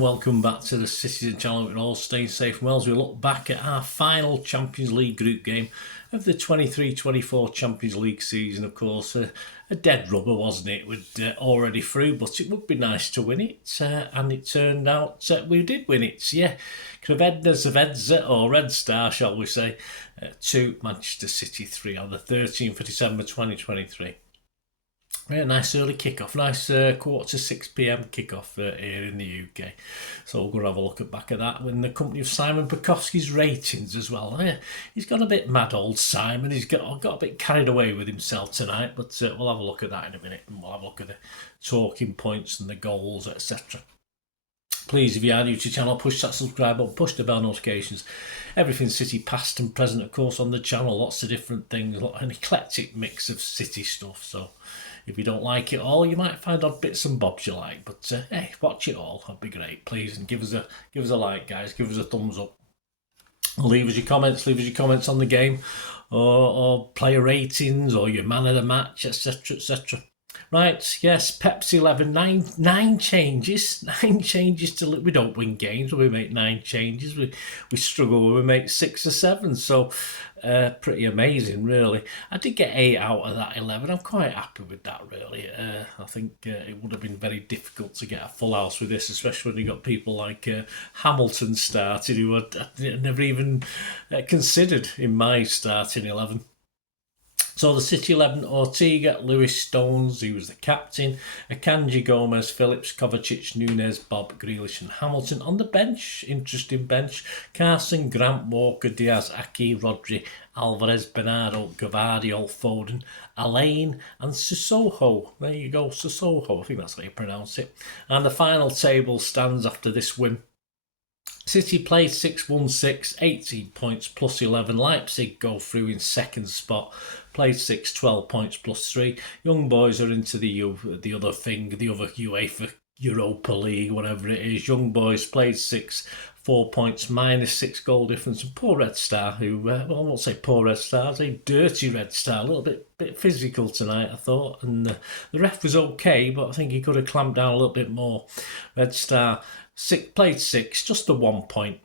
and welcome back to the Citytilidie channel. We're all staying safe and well as we look back at our final Champions League group game of the 23-24 Champions League season. Of course, a dead rubber, wasn't it? We'd already through, but it would be nice to win it, and it turned out we did win it. Yeah, Krevedna Zvezda, or Red Star, shall we say, 2, Manchester City 3 on the 13th of December 2023. Yeah, nice early kickoff, nice 5:45 PM kickoff here in the UK. So we're going to have a look back at that in the company of Simon Bukowski's ratings as well. Yeah, he's got a bit mad, old Simon. He's got a bit carried away with himself tonight, but we'll have a look at that in a minute, and we'll have a look at the talking points and the goals, etc. Please, if you are new to the channel, push that subscribe button, push the bell notifications. Everything City past and present, of course, on the channel. Lots of different things, an eclectic mix of City stuff. So if you don't like it all, you might find odd bits and bobs you like. But hey, watch it all. That'd be great, please. And give us a like, guys. Give us a thumbs up. Leave us your comments. Leave us your comments on the game, or player ratings, or your man of the match, etc., etc. Right, yes, Pepsi 11, nine changes. 9 changes to... We don't win games when we make 9 changes. We struggle when we make 6 or 7. So, pretty amazing, really. I did get 8 out of that 11. I'm quite happy with that, really. I think it would have been very difficult to get a full house with this, especially when you got people like Hamilton started, who I'd never even considered in my starting 11. So the City 11, Ortega, Lewis, Stones, he was the captain, Akanji, Gomez, Phillips, Kovacic, Nunes, Bob, Grealish and Hamilton. On the bench, interesting bench, Carson, Grant, Walker, Diaz, Aki, Rodri, Alvarez, Bernardo, Gvardiol, Foden, Alain and Sissoko. There you go, Sissoko, I think that's how you pronounce it. And the final table stands after this win. City played 6, won 6, 18 points plus 11. Leipzig go through in second spot, played 6, 12 points plus 3. Young boys are into the other thing, the other UEFA Europa League, whatever it is. Young boys played 6, 4 points, minus 6 goal difference. And poor Red Star, who, well, I won't say poor Red Star, a dirty Red Star, a little bit physical tonight, I thought. And the ref was okay, but I think he could have clamped down a little bit more. Red Star played 6, just the 1 point,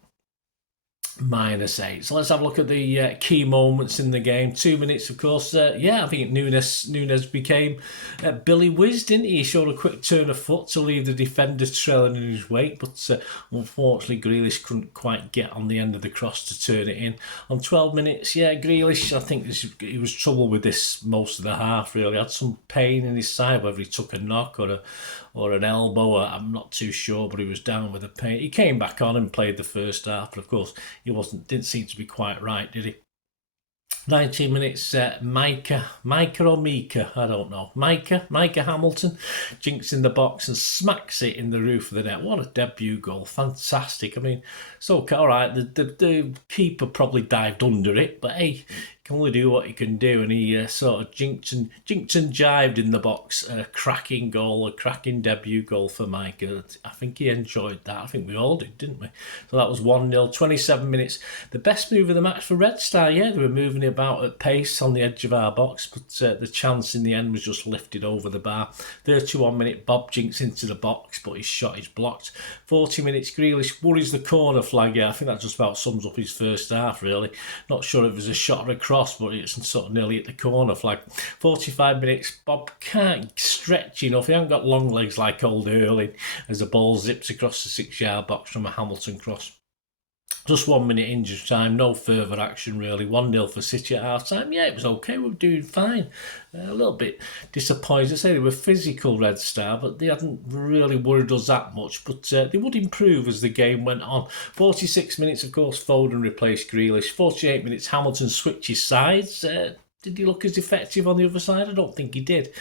minus 8. So let's have a look at the key moments in the game. 2 minutes, of course. Yeah, I think Nunes became Billy Wiz, didn't he? He showed a quick turn of foot to leave the defender trailing in his wake, but unfortunately Grealish couldn't quite get on the end of the cross to turn it in. On 12 minutes, yeah, Grealish, I think he was trouble with this most of the half, really. He had some pain in his side, whether he took a knock or an elbow, I'm not too sure, but he was down with the pain. He came back on and played the first half, but of course he didn't seem to be quite right, did he? 19 minutes, Micah or Mika, I don't know. Micah Hamilton jinks in the box and smacks it in the roof of the net. What a debut goal, fantastic. I mean, so all right, the keeper probably dived under it, but hey, you can only do what you can do, and he sort of jinked and jived in the box. A cracking goal, a cracking debut goal for Micah. I think he enjoyed that. I think we all did, didn't we? So that was 1-0. 27 minutes. The best move of the match for Red Star. Yeah, they were moving about at pace on the edge of our box, but the chance in the end was just lifted over the bar. 31 minute, Bob jinks into the box, but his shot is blocked. 40 minutes, Grealish worries the corner flag. Yeah, I think that just about sums up his first half, really. Not sure if it was a shot or a cross, but it's sort of nearly at the corner flag. 45 minutes, Bob can't stretch enough. He hasn't got long legs like old Erling as the ball zips across the 6-yard box from a Hamilton cross. Just 1 minute injury time, no further action really. 1-0 for City at half time. Yeah, it was okay, we were doing fine. A little bit disappointed. I say they were physical, Red Star, but they hadn't really worried us that much. But they would improve as the game went on. 46 minutes, of course, Foden replaced Grealish. 48 minutes, Hamilton switches sides. Did he look as effective on the other side? I don't think he did.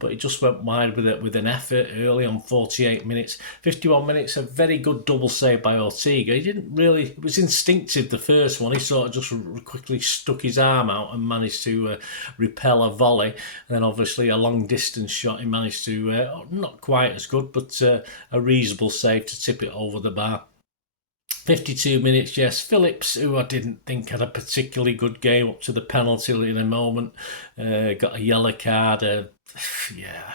But he just went wide with an effort early on 48 minutes. 51 minutes, a very good double save by Ortega. He didn't really... It was instinctive, the first one. He sort of just quickly stuck his arm out and managed to repel a volley. And then obviously a long-distance shot, he managed to... not quite as good, but a reasonable save to tip it over the bar. 52 minutes, yes. Phillips, who I didn't think had a particularly good game up to the penalty in a moment, got a yellow card. Yeah,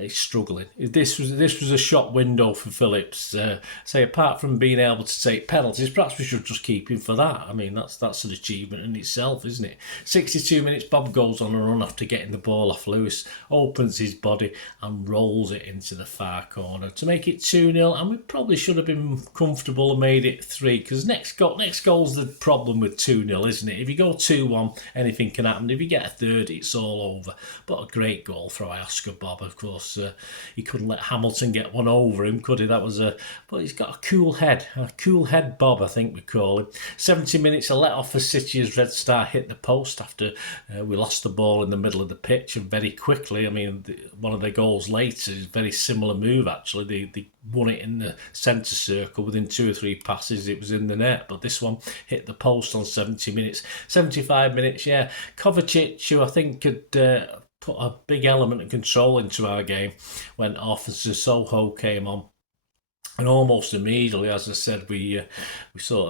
He's struggling. This was a shot window for Phillips. Say apart from being able to take penalties, perhaps we should just keep him for that. I mean, that's an achievement in itself, isn't it? 62 minutes, Bob goes on a run after getting the ball off Lewis, opens his body and rolls it into the far corner to make it 2-0. And we probably should have been comfortable and made it 3, because next goal's the problem with 2-0, isn't it? If you go 2-1, anything can happen. If you get a third, it's all over. But a great goal from Oscar Bob, of course. He couldn't let Hamilton get one over him, could he? That was but he's got a cool head Bob, I think we call him. 70 minutes, a let off for City as Red Star hit the post after we lost the ball in the middle of the pitch, and very quickly. I mean, one of their goals later is a very similar move actually. They won it in the centre circle within 2 or 3 passes. It was in the net, but this one hit the post on 70 minutes. 75 minutes, yeah. Kovacic, who I think could put a big element of control into our game, went off, and Sissoko came on. And almost immediately, as I said, we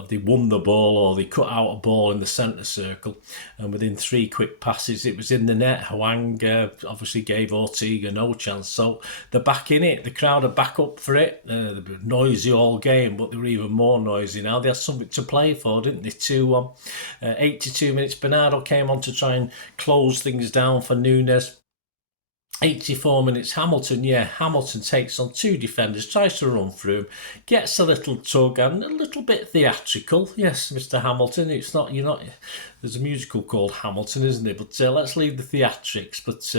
they won the ball, or they cut out a ball in the centre circle, and within 3 quick passes, it was in the net. Hwang obviously gave Ortega no chance, so they're back in it. The crowd are back up for it. They were noisy all game, but they were even more noisy now. They had something to play for, didn't they? 2-1. 82 minutes, Bernardo came on to try and close things down for Nunes. 84 minutes, Hamilton takes on 2 defenders, tries to run through him, gets a little tug and a little bit theatrical. Yes, Mr. Hamilton, there's a musical called Hamilton, isn't it? But let's leave the theatrics. But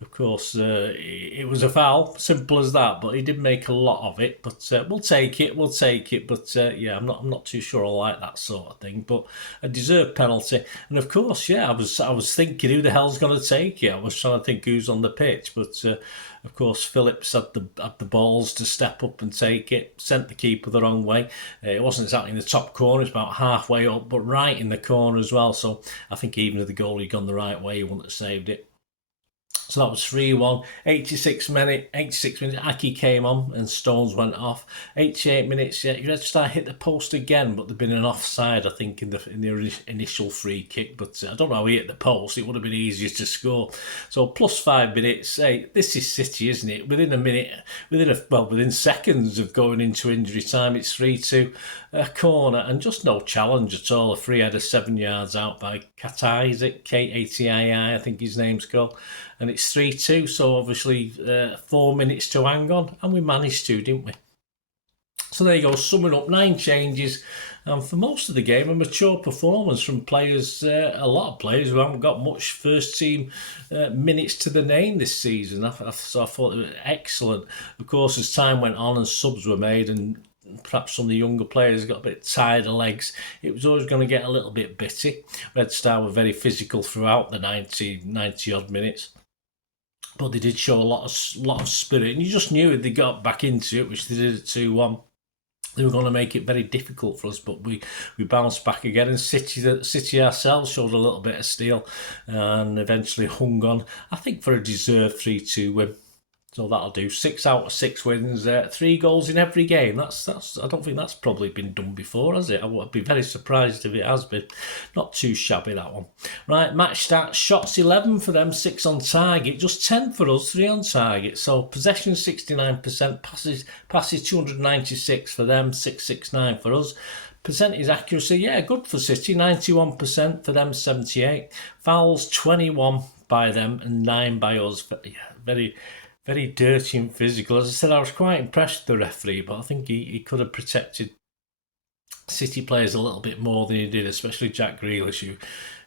of course, it was a foul, simple as that. But he did make a lot of it. But we'll take it. But I'm not too sure I like that sort of thing. But a deserved penalty. And of course, I was thinking, who the hell's going to take it? I was trying to think who's on the pitch, but of course Phillips had the balls to step up and take it, sent the keeper the wrong way. It wasn't exactly in the top corner, it's about halfway up, but right in the corner as well, so I think even if the goalie had gone the right way, he wouldn't have saved it. So that was 3-1. 86 minutes, Aki came on and Stones went off. 88 minutes, Red Star hit the post again, but there'd been an offside, I think, in the initial free kick. But I don't know how he hit the post. It would have been easier to score. So plus 5 minutes. This is City, isn't it? Within a minute, within seconds of going into injury time, it's 3-2. A corner and just no challenge at all. A free header 7 yards out by Katai, is it? Katii, I think his name's called. And it's 3-2, so obviously 4 minutes to hang on, and we managed to, didn't we? So there you go, summing up 9 changes, and for most of the game, a mature performance from players, a lot of players who haven't got much first team minutes to the name this season. So I thought it was excellent. Of course, as time went on and subs were made, and perhaps some of the younger players got a bit tired of legs, it was always going to get a little bit bitty. Red Star were very physical throughout the 90 odd minutes. But they did show a lot of spirit, and you just knew if they got back into it, which they did at 2-1, they were going to make it very difficult for us. But we bounced back again, and City ourselves showed a little bit of steel, and eventually hung on, I think, for a deserved 3-2 win. So that'll do. 6 out of 6 wins, 3 goals in every game. That's. I don't think that's probably been done before, has it? I would be very surprised if it has been. Not too shabby, that one. Right, match stats. Shots 11 for them, 6 on target. Just 10 for us, 3 on target. So possession 69%, passes 296 for them, 669 for us. Percentage accuracy, good for City, 91% for them, 78. Fouls 21 by them and 9 by us. Very dirty and physical. As I said, I was quite impressed with the referee, but I think he could have protected City players a little bit more than he did, especially Jack Grealish,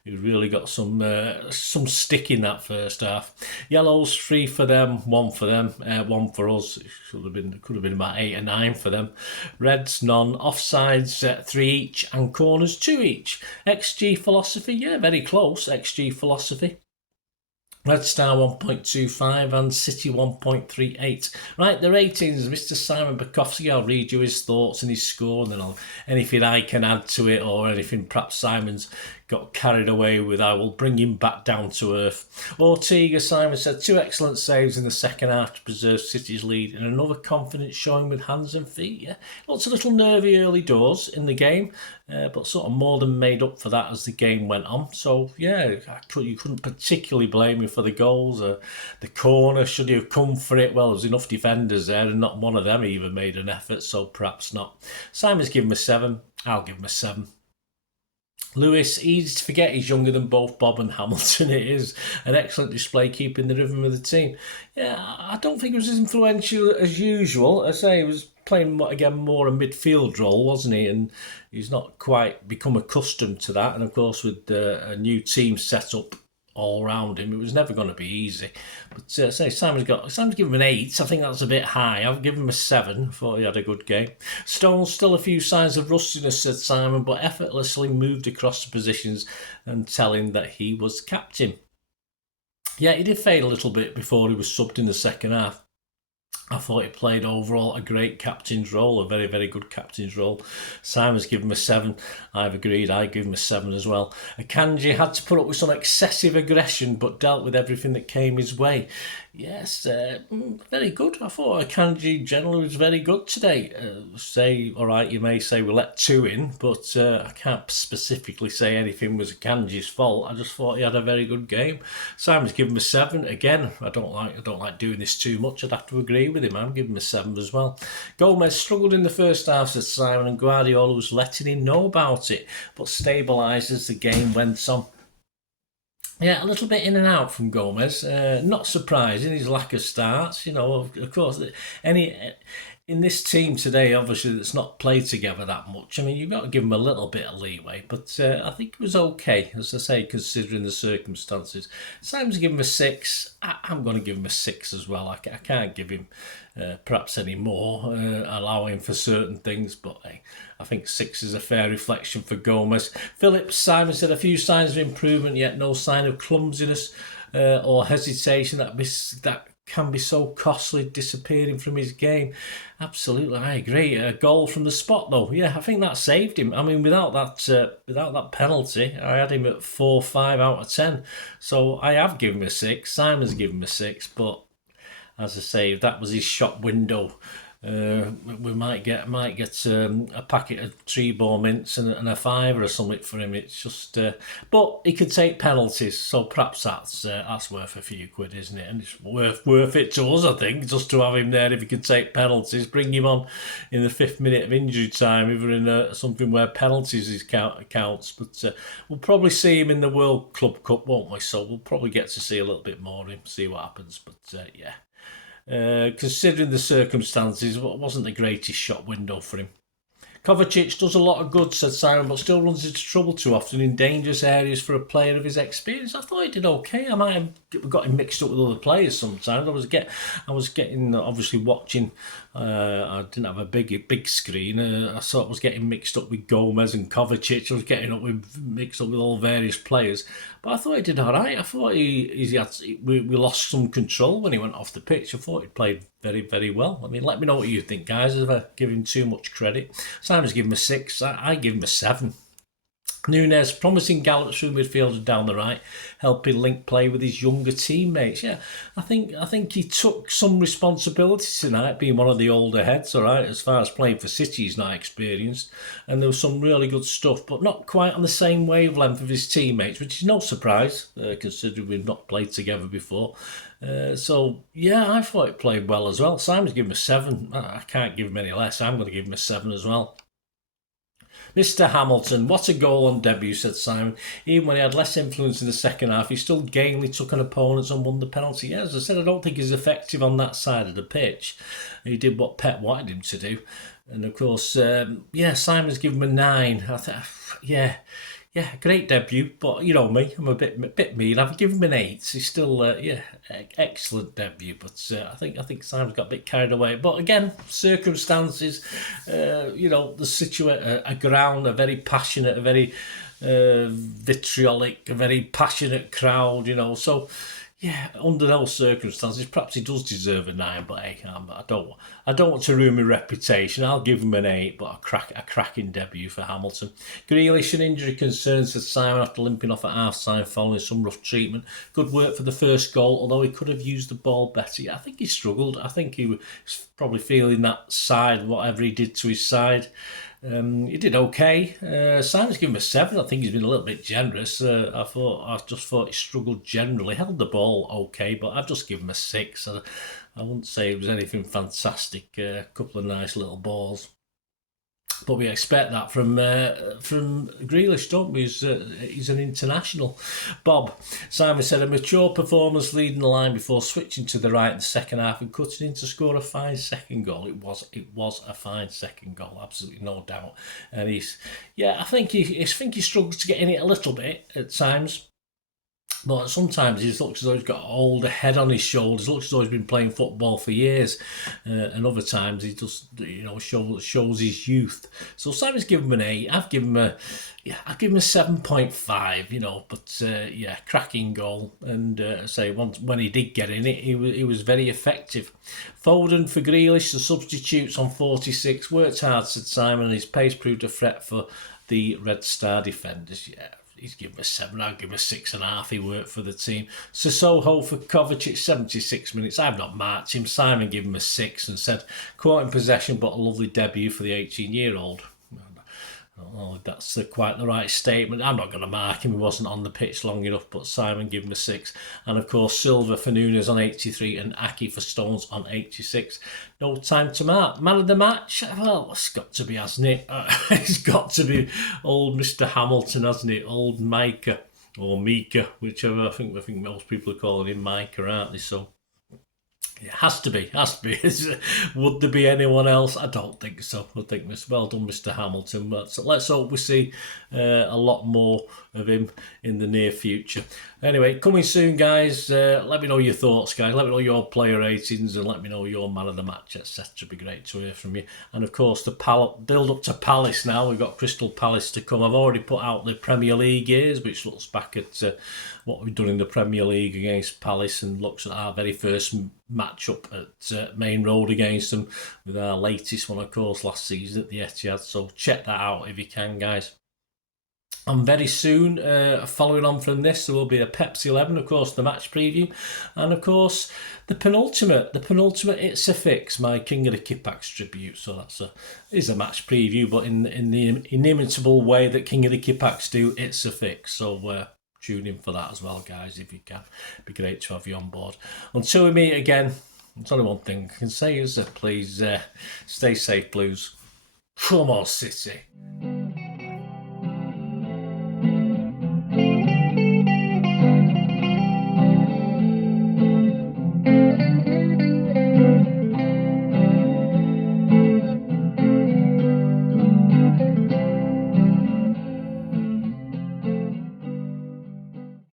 who really got some stick in that first half. Yellows 3 for them, 1 for them, 1 for us. It could have been about 8 or 9 for them. Reds none, offsides 3 each, and corners 2 each. XG philosophy, very close. XG philosophy. Red Star 1.25 and City 1.38. Right, the ratings. Mr. Simon Bukowski, I'll read you his thoughts and his score, and then anything I can add to it, or anything perhaps Simon's got carried away with, I will bring him back down to earth. Ortega, Simon said, 2 excellent saves in the second half to preserve City's lead, and another confidence showing with hands and feet. Lots of little nervy early doors in the game, but sort of more than made up for that as the game went on. So you couldn't particularly blame him for the goals. The corner, should he have come for it? Well, there was enough defenders there, and not one of them even made an effort, so perhaps not. Simon's given him a 7. I'll give him a 7. Lewis, easy to forget he's younger than both Bob and Hamilton. It is an excellent display keeping the rhythm of the team. Yeah, I don't think it was as influential as usual. I say he was playing, again, more a midfield role, wasn't he? And he's not quite become accustomed to that. And of course, with a new team set up all around him, it was never going to be easy. But say Simon's given him an 8. I think that's a bit high. I've given him a 7. Thought he had a good game. Stone's still a few signs of rustiness, said Simon, but effortlessly moved across the positions and telling that he was captain. Yeah, he did fade a little bit before he was subbed in the second half. I thought he played overall a great captain's role, a very, very good captain's role. Simon's given him a 7. I've agreed, I give him a 7 as well. Akanji had to put up with some excessive aggression, but dealt with everything that came his way. Yes, very good. I thought Akanji generally was very good today. All right, you may say we let 2 in, but I can't specifically say anything was Akanji's fault. I just thought he had a very good game. Simon's given him a 7. Again, I don't like doing this too much. I'd have to agree with him. I'm giving him a 7 as well. Gomez struggled in the first half, said Simon, and Guardiola was letting him know about it, but stabilised as the game went on. Yeah, a little bit in and out from Gomez. Not surprising, his lack of starts. Of course, in this team today, obviously, that's not played together that much. I mean, you've got to give him a little bit of leeway, but I think it was okay, as I say, considering the circumstances. Simon's given him a 6. I'm going to give him a 6 as well. I can't give him perhaps any more, allowing for certain things, but I think 6 is a fair reflection for Gomez. Phillips, Simon said a few signs of improvement, yet no sign of clumsiness or hesitation that can be so costly disappearing from his game. Absolutely, I agree. A goal from the spot, though. Yeah, I think that saved him. I mean, without that penalty, I had him at 4, 5 out of 10. So I have given him a 6. Simon's given him a 6, but as I say, if that was his shop window, we might get a packet of 3 ball mints and a 5 or something for him. It's just, but he could take penalties, so perhaps that's worth a few quid, isn't it? And it's worth it to us, I think, just to have him there if he could take penalties. Bring him on in the 5th minute of injury time, either in something where penalties counts. But we'll probably see him in the World Club Cup, won't we? So we'll probably get to see a little bit more of him, see what happens. But yeah. Considering the circumstances, it wasn't the greatest shot window for him. Kovacic does a lot of good, said Simon, but still runs into trouble too often in dangerous areas for a player of his experience. I thought he did okay. I might have got him mixed up with other players sometimes. I was getting obviously watching. I didn't have a big screen. I sort of was getting mixed up with Gomez and Kovacic. I was getting mixed up with all various players. But I thought he did all right. I thought we lost some control when he went off the pitch. I thought he played very, very well. I mean, let me know what you think, guys. If I give him too much credit. Simon's given him a 6. I give him a 7. Nunes, promising gallops through midfielder down the right, helping link play with his younger teammates. Yeah, I think he took some responsibility tonight, being one of the older heads, all right, as far as playing for City, he's not experienced. And there was some really good stuff, but not quite on the same wavelength of his teammates, which is no surprise, considering we've not played together before. So, yeah, I thought he played well as well. Simon's given him a 7. I can't give him any less. I'm going to give him a 7 as well. Mr. Hamilton, what a goal on debut, said Simon. Even when he had less influence in the second half, he still gamely took on opponents and won the penalty. Yeah, as I said, I don't think he's effective on that side of the pitch. He did what Pep wanted him to do. And of course, Simon's given him a 9. Yeah, great debut, but you know me, I'm a bit mean. I've given him an 8. He's still, excellent debut, but I think Simon's got a bit carried away. But again, circumstances, the situation, a ground, a very passionate, a very vitriolic, a very passionate crowd, so. Yeah, under those circumstances, perhaps he does deserve a 9, but hey, I don't want to ruin my reputation. I'll give him an 8, but a cracking debut for Hamilton. Grealish, an injury concern, said Simon after limping off at half-time following some rough treatment. Good work for the first goal, although he could have used the ball better. Yeah, I think he struggled. I think he was probably feeling that side, whatever he did to his side. He did okay. Simon's given him a 7. I think he's been a little bit generous. I just thought he struggled generally. Held the ball okay, but I've just given him a 6. I wouldn't say it was anything fantastic. A couple of nice little balls. But we expect that from Grealish, don't we? He's an international. Bob, Simon said, a mature performance leading the line before switching to the right in the second half and cutting in to score a fine second goal. It was a fine second goal, absolutely no doubt. And I think he struggles to get in it a little bit at times. But sometimes he looks as though he's got an older head on his shoulders. Looks as though he's been playing football for years, and other times he just shows his youth. So Simon's given him an 8. I've given him a 7.5. But cracking goal. And when he did get in it, he was very effective. Foden for Grealish, the substitutes on 46, worked hard, said Simon, and his pace proved a threat for the Red Star defenders. Yeah. He's given a 7. I'll give him a 6.5. He worked for the team. Sissoko for Kovacic, 76 minutes. I've not marked him. Simon gave him a 6 and said, caught in possession, but a lovely debut for the 18-year-old. I don't know if that's quite the right statement. I'm not going to mark him. He wasn't on the pitch long enough, but Simon gave him a 6. And of course, Silva for Nunes on 83 and Aki for Stones on 86. No time to mark. Man of the match? Well, it's got to be, hasn't it? It's got to be old Mr. Hamilton, hasn't it? Old Micah or Mika, whichever. I think most people are calling him Micah, aren't they? So it has to be. Would there be anyone else? I don't think so. I think well done, Mr. Hamilton. But let's hope we see a lot more of him in the near future. Anyway, coming soon, guys. Let me know your thoughts, guys. Let me know your player ratings and let me know your man of the match, etc. It'd be great to hear from you. And of course, the build up to Palace now. We've got Crystal Palace to come. I've already put out the Premier League years, which looks back at what we've done in the Premier League against Palace and looks at our very first match up at Main Road against them with our latest one, of course, last season at the Etihad. So check that out if you can, guys. And very soon, following on from this, there will be a Pepsi 11, of course, the match preview, and of course, the penultimate, It's a Fix, my King of the Kippax tribute. So is a match preview, but in the inimitable way that King of the Kippax do, It's a Fix. So tune in for that as well, guys, if you can. It'd be great to have you on board. Until we meet again, there's only one thing I can say is please stay safe, Blues. Come on, City.